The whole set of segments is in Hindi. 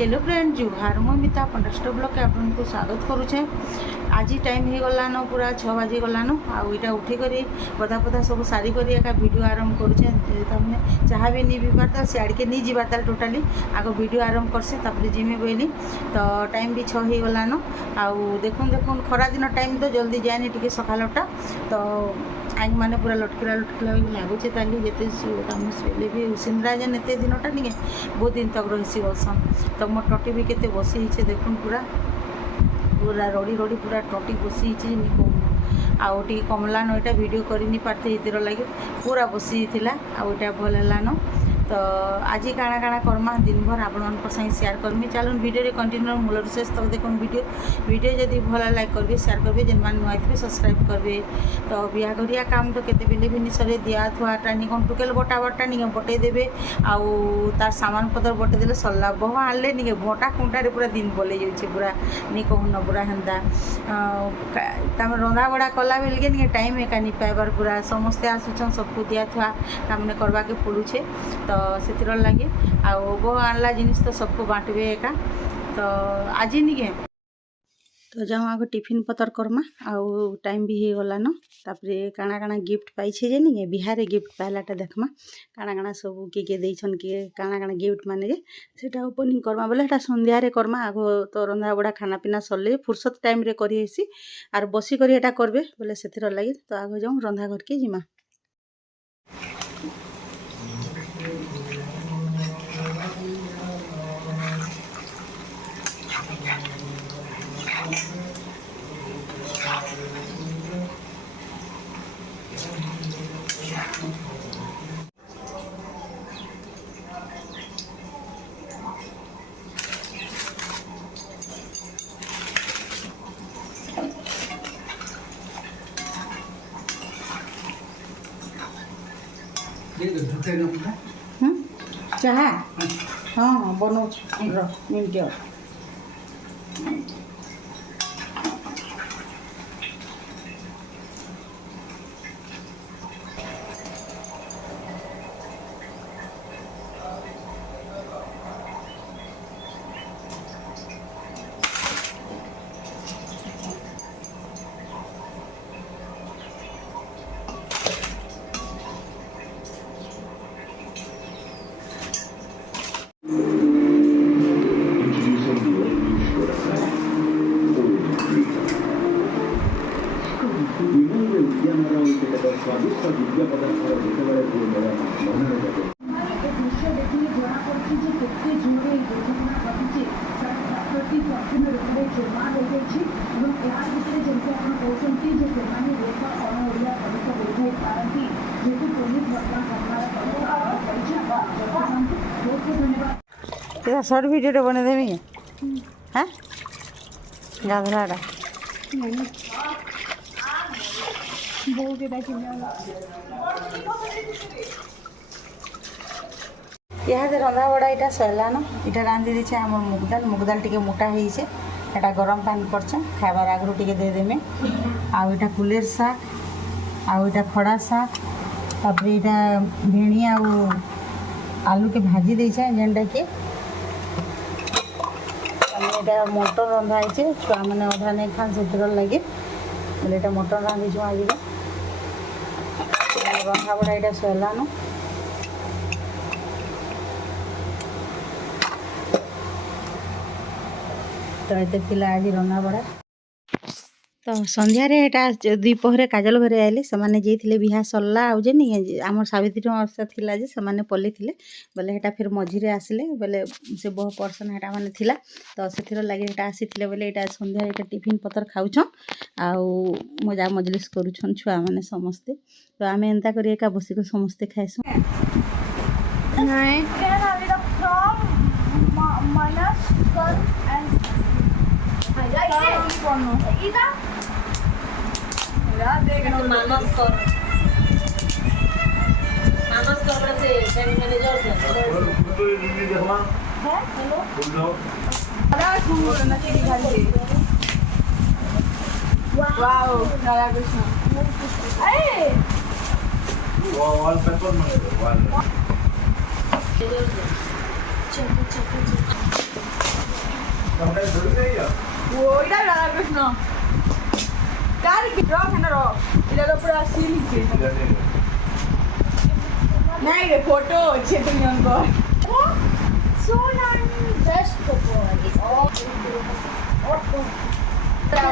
हेलो फ्रेंड जुहार मिता पंडास्टर ब्लॉग के आपको स्वागत करुचे। आज टाइम हो गलान पूरा 6 बाजी गलान आईटा उठिक गदा पदा सब सारी कर वीडियो आरंभ करुचे। तमें जहाँ भी नहीं पीबार सियाड़ के नहीं जावा टोटाली आग वीडियो आरंभ करसे जिमी बोली तो टाइम भी 6 हो गलान। देखुन खरा दिन टाइम तो जल्दी जाए टी सकालटा तो आंख मैंने पूरा लटकिला लटकिला लगुचे ताली जिते कम शोले भी सिंद्रा जेन एत दिनटा नहीं बहुत दिन तक रही बसन तो मोर टटी भी केते बसी देखुन पूरा पूरा रड़ी रड़ी पूरा टटी बसी कहून आउ कमला नईटा वीडियो कर नहीं पार्थे इधर लगे पूरा बसी आईटा भल है तो आज काଣା काଣା करमा दिन भर आपण संगे शेयर करमी। चलून वीडियो कंटिन्यू मूल शेष तक देखो वीडियो जदि भल लाइक करेंगे शेयर करेंगे जेन मैंने नुआ थे सब्सक्राइब करेंगे। तो बिहाघरिया काम तो केते बेले भी नहीं सरे दिया थुआटा नहीं कौन टुकेल बटा बटा नहीं बटे देवे आउ तार सामान पतर बटे देले सरला बहा आनले नहीं भटा खुंटारे पूरा दिन बोले जाए पूरा नहीं कहून पूरा हेन्ता तमें रंधा बड़ा कला बेलगे नहीं टाइम एका नहीं पाइबार पूरा समस्ते आसुचन सबको दिया थुआ तामने करवा के पड़ुछे तो से लगे आउ आनला जिनिस तो सबको बांटबे एका तो आज नहीं के तो जाऊँ आग टिफिन पतर करमा आउ टाइम भी हो गलान। तापरे काଣା काଣା गिफ्ट पाइछे जे नहीं बिहार गिफ्ट पाइलाटा देखमा काଣା काଣା सब किए देछन किए काଣା काଣା गिफ्ट माने जे सेटा ओपनिंग करमा बोले सेटा संध्या रे करमा। आग तो रंधा बड़ा खाना पीना सरले फुर्सत टाइम रे करी हेसी आर बसी करी एटा करबे बोले सेथिर लागि तो आग जाऊँ रंधा घर के जिमा। चाह हाँ बनाऊ मिनट शॉर्ट वीडियो बने देवी हाँ गाधलाटा इहादे रंधा बड़ा यहाँ सरलान इटा रांधि देछे आम मुगदाल टी मोटा होटा गरम पानी करछे खाइबार आगु टी देदेमे आउ इटा कुलेर शाग आउ इटा खड़ा शाग तापर इटा भेणी आउ आलू के भाजी देछे जेनटा कि इटा मटन रंधा है छुआ मैंने अधा नहीं खान से लगे बोले इटा मटन रांधि छुआ आज रंधा बड़ा यहाँ सरलान तो ये आज रंधा बड़ा तो संध्यारे एटा द्विपहरे काजल घरे आइले से जाइए बिहा सरला आउे नहीं आम सावित्री अमावस्या थिला जे से पल्ली थे बोले हेटा फिर मझीरे आसिले बोले से बहु पर्सन हेटा माने थिला तो से लगे हेटा आसी बोले यहाँ संध्या यहाँ टिफिन पतर खाऊछन आउ मजा मजलिस करुछन छुआ मैंने समस्ते तो आम एंता कर एका बसिक समस्ते खाइसु मानस कर से मैनेजर से हेलो वाओ राधा कृष्ण ए वॉलपेपर में ওইটা রাধা কৃষ্ণ কার কি রক না রক এটা তো পুরো সিল কে নাই রে ফটো আছে তুমি অঙ্কর So nice. Best Coco.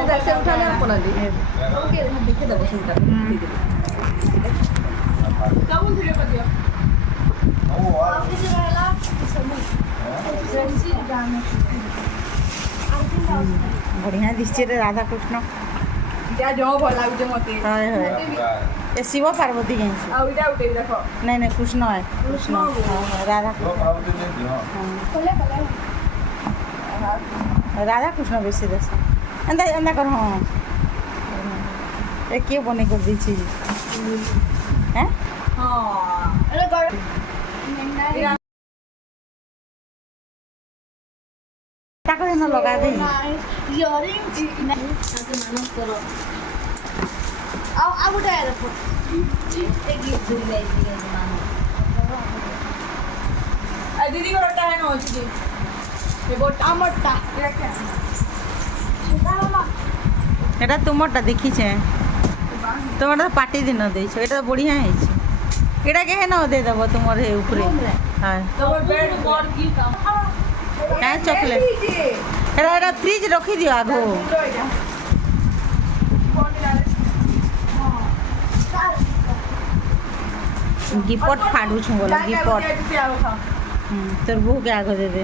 দেখে উঠালে কোনা দি Okay, দেখে দেবো শুনটা কেমন ভিডিও করছো Office এ रहला समय फ्रेंडशिप गाने बढ़िया दिसছে रे राधा कृष्ण যা জব ভাল লাগছে মতে হয় হয় ए शिव पार्वती हैं আর ওইটা উঠে দেখো नहीं नहीं कृष्ण है कृष्ण राधा खोले खोले राधा कृष्ण बेसी देश एंदा एंदा कर हाँ ए किए बने कर दीची हैं হ্যাঁ अरे गड़ ताको न लगा दे इयरिंग आके मानो करो अब उठा है रखो एक ये दूर ले मानो আর দিদি ঘরটা হ্যাঁ হচ্ছে কি এ বোটা আমরটা দেখে সেটা মামা এটা তোমারটা দেখিছে তোমারটা তো পার্টি দিন দিয়েছ এটা তো बढ़िया হয়েছে এটা কে না দে দেব তোমার হে উপরে হ্যাঁ তোমার বেড বড় কি কাম হ্যাঁ চকলেট এটা এটা ফ্রিজ রখি দিও আগো गिपट फाड़ू छु बोला गिपट तोर बहू के आगो दे दे